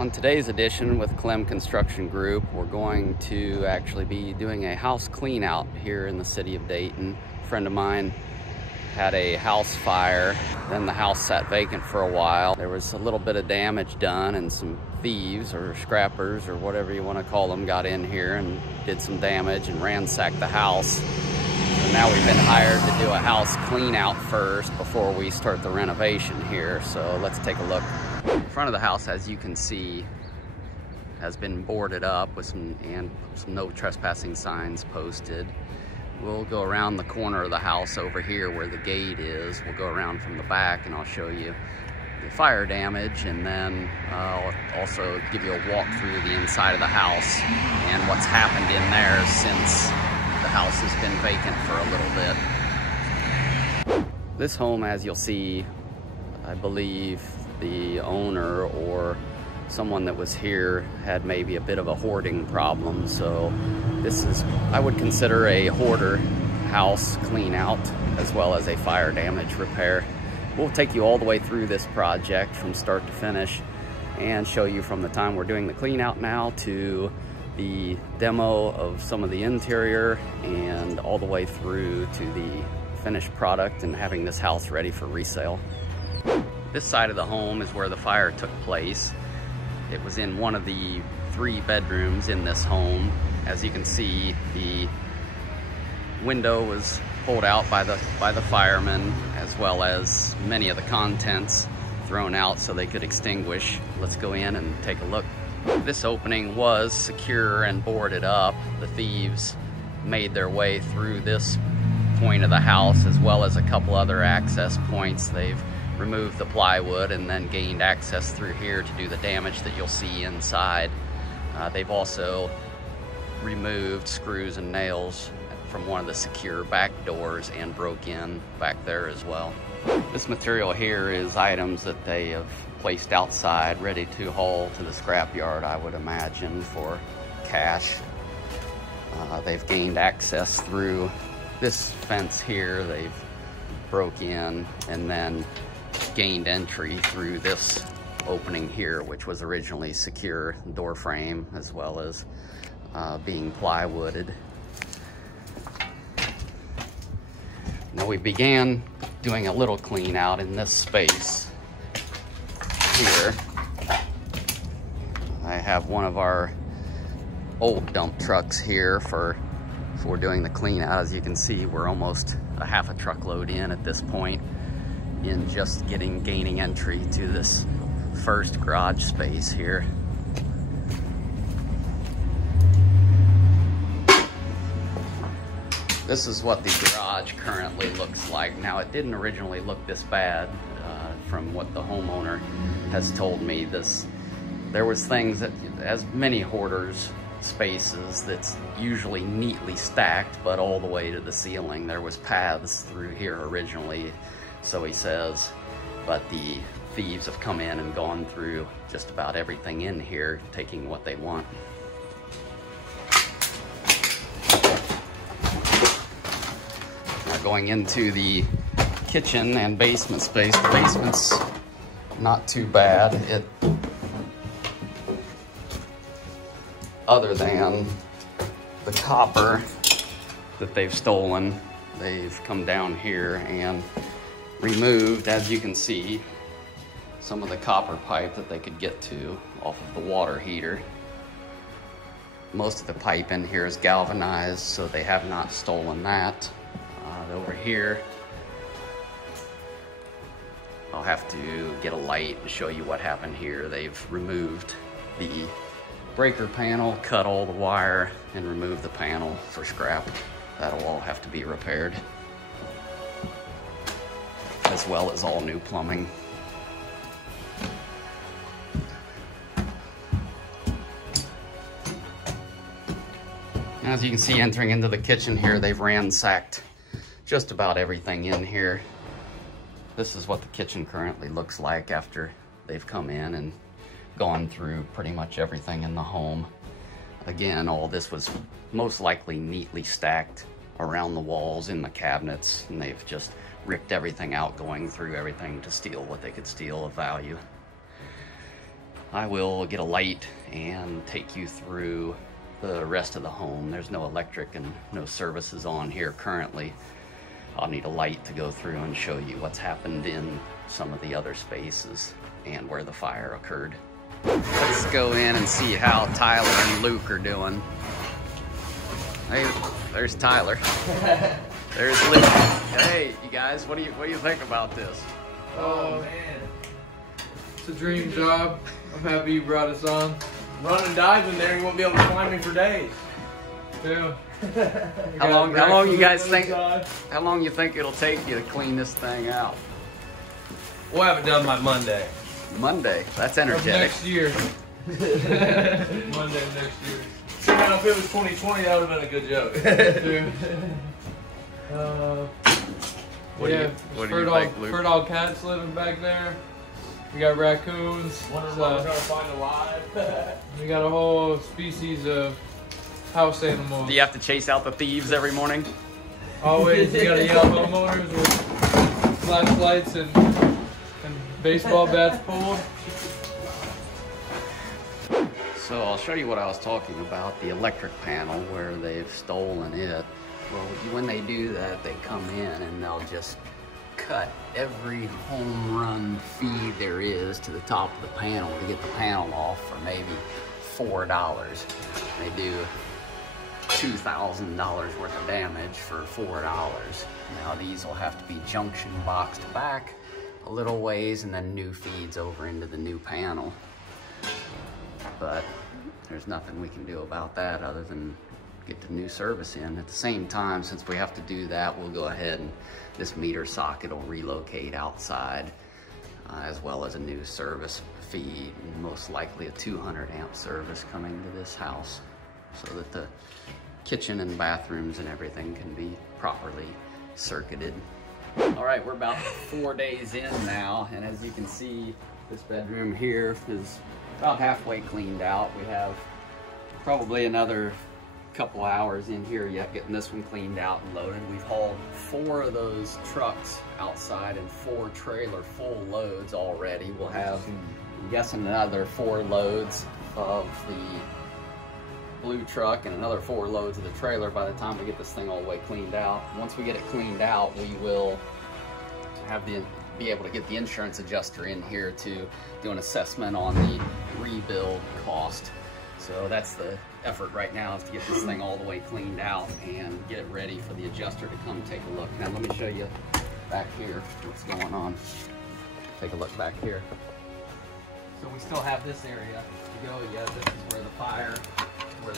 On today's edition with Clem Construction Group, we're going to actually be doing a house clean out here in the city of Dayton. A friend of mine had a house fire, then the house sat vacant for a while. There was a little bit of damage done, and some thieves or scrappers or whatever you want to call them got in here and did some damage and ransacked the house. So now we've been hired to do a house clean out first before we start the renovation here. So let's take a look. The front of the house, as you can see, has been boarded up with some no trespassing signs posted. We'll go around the corner of the house over here where the gate is. We'll go around from the back and I'll show you the fire damage, and then I'll also give you a walk through the inside of the house and what's happened in there since the house has been vacant for a little bit. This home, as you'll see, I believe the owner or someone that was here had maybe a bit of a hoarding problem. So this is, I would consider, a hoarder house clean out as well as a fire damage repair. We'll take you all the way through this project from start to finish and show you from the time we're doing the clean out now to the demo of some of the interior and all the way through to the finished product and having this house ready for resale. This side of the home is where the fire took place. It was in one of the 3 bedrooms in this home. As you can see, the window was pulled out by the firemen, as well as many of the contents thrown out so they could extinguish. Let's go in and take a look. This opening was secure and boarded up. The thieves made their way through this point of the house as well as a couple other access points. They've removed the plywood and then gained access through here to do the damage that you'll see inside. They've also removed screws and nails from one of the secure back doors and broke in back there as well. This material here is items that they have placed outside ready to haul to the scrap yard, I would imagine, for cash. They've gained access through this fence here. They've broke in and then gained entry through this opening here, which was originally secure door frame as well as being plywooded. Now we began doing a little clean out in this space here. I have one of our old dump trucks here for doing the clean out. As you can see, we're almost a half a truckload in at this point in just gaining entry to this first garage space here. This is what the garage currently looks like. Now, it didn't originally look this bad from what the homeowner has told me. There was things that, as many hoarders spaces, that's usually neatly stacked, but all the way to the ceiling. There was paths through here originally, so he says, but the thieves have come in and gone through just about everything in here, taking what they want. Now going into the kitchen and basement space. The basement's not too bad. Other than the copper that they've stolen, they've come down here and removed, as you can see, some of the copper pipe that they could get to off of the water heater. Most of the pipe in here is galvanized, so they have not stolen that. Over here, I'll have to get a light and show you what happened here. They've removed the breaker panel, cut all the wire, and removed the panel for scrap. That'll all have to be repaired, as well as all new plumbing. As you can see, entering into the kitchen here, they've ransacked just about everything in here. This is what the kitchen currently looks like after they've come in and gone through pretty much everything in the home. Again, all this was most likely neatly stacked around the walls in the cabinets, and they've just ripped everything out, going through everything to steal what they could steal of value. I will get a light and take you through the rest of the home. There's no electric and no services on here currently. I'll need a light to go through and show you what's happened in some of the other spaces and where the fire occurred. Let's go in and see how Tyler and Luke are doing. Hey, there's Tyler. There's Luke. Hey, you guys, what do you think about this? Oh man, it's a dream job. I'm happy you brought us on. Running dives in there, you won't be able to find me for days. Yeah. How long you guys think? How long you think it'll take you to clean this thing out? We'll have it done by Monday. Monday. That's Of energetic. next year. Monday next year. So now if it was 2020, that would have been a good joke. What do you think, Luke? Fur dog cats living back there. We got raccoons. Wondering what we're trying to find alive. We got a whole species of house animals. Do you have to chase out the thieves every morning? Always, you gotta yell homeowners with flashlights and baseball bats pulled. So I'll show you what I was talking about, the electric panel where they've stolen it. Well, when they do that, they come in and they'll just cut every home run feed there is to the top of the panel to get the panel off for maybe $4. They do $2,000 worth of damage for $4. Now these will have to be junction boxed back a little ways and then new feeds over into the new panel. But there's nothing we can do about that other than get the new service in. At the same time, since we have to do that, we'll go ahead and this meter socket will relocate outside as well as a new service feed and most likely a 200 amp service coming to this house so that the kitchen and bathrooms and everything can be properly circuited. All right, we're about 4 days in now, and as you can see, this bedroom here is about halfway cleaned out. We have probably another couple hours in here yet getting this one cleaned out and loaded. We've hauled 4 of those trucks outside and 4 trailer full loads already. We'll have, I'm guessing, another 4 loads of the blue truck and another 4 loads of the trailer by the time we get this thing all the way cleaned out. Once we get it cleaned out, we will have be able to get the insurance adjuster in here to do an assessment on the rebuild cost. So that's the effort right now, is to get this thing all the way cleaned out and get it ready for the adjuster to come take a look. Now let me show you back here what's going on. Take a look back here. So we still have this area to go yet. This is where the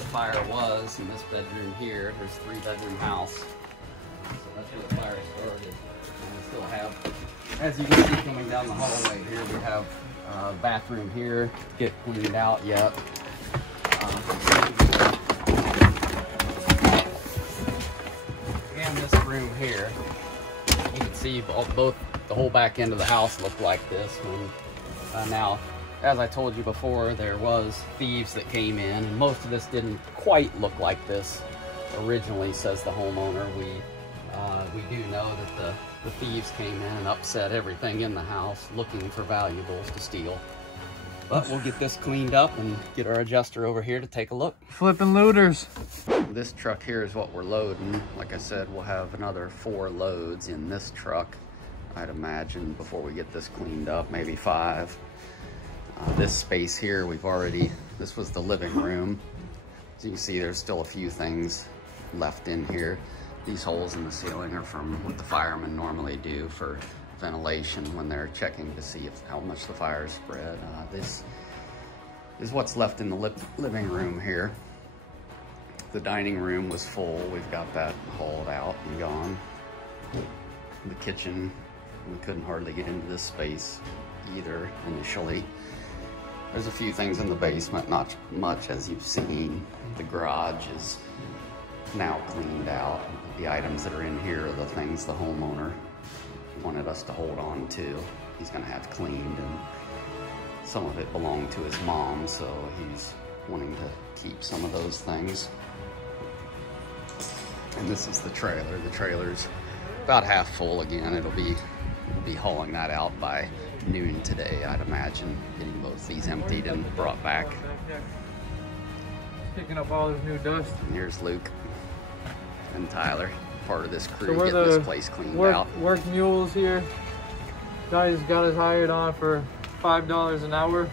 fire was in this bedroom here. There's a 3-bedroom house. So that's where the fire started. And we still have, as you can see coming down the hallway here, we have a bathroom here, get cleaned out yet. And this room here, you can see both the whole back end of the house looked like this. And now, as I told you before, there was thieves that came in, and most of this didn't quite look like this originally, says the homeowner. We do know that the thieves came in and upset everything in the house looking for valuables to steal. But we'll get this cleaned up and get our adjuster over here to take a look. Flipping looters. This truck here is what we're loading. Like I said, we'll have another 4 loads in this truck, I'd imagine, before we get this cleaned up, maybe 5. This space here, this was the living room. As you can see, there's still a few things left in here. These holes in the ceiling are from what the firemen normally do for ventilation when they're checking to see how much the fire is spread. This is what's left in the living room here. The dining room was full. We've got that hauled out and gone. The kitchen, we couldn't hardly get into this space either initially. There's a few things in the basement, not much as you've seen. The garage is now cleaned out. The items that are in here are the things the homeowner wanted us to hold on to. He's gonna have cleaned, and some of it belonged to his mom, so he's wanting to keep some of those things. And this is the trailer. The trailer's about half full again. It'll be we'll be hauling that out by noon today, I'd imagine, getting both these emptied and brought back. Picking up all this new dust. And here's Luke and Tyler, part of this crew, So we're getting the this place cleaned out. Work mules here. Guys got us hired on for $5 an hour.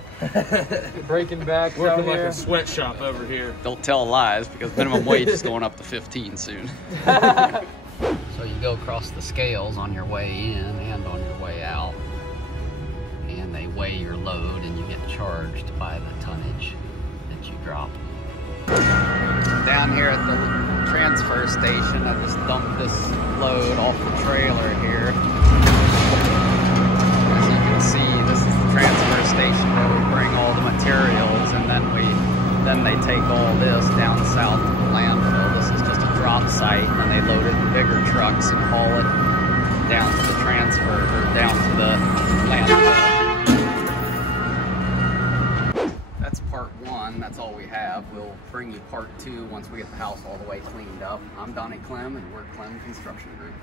Breaking backs out Working like here. a sweatshop over here. Don't tell lies, because minimum wage is going up to 15 soon. So you go across the scales on your way in and on your way out, and they weigh your load and you get charged by the tonnage that you drop. Down here at the transfer station, I just dumped this load off the trailer here. As you can see, this is the transfer station where we bring all the materials, and then they take all this down south to the landfill. This is just a drop site, and they load it in bigger trucks and haul it down to the transfer, or down to the landfill. That's part one. That's all we have. We'll bring you part two once we get the house all the way cleaned up. I'm Donnie Clem, and we're Clem Construction Group.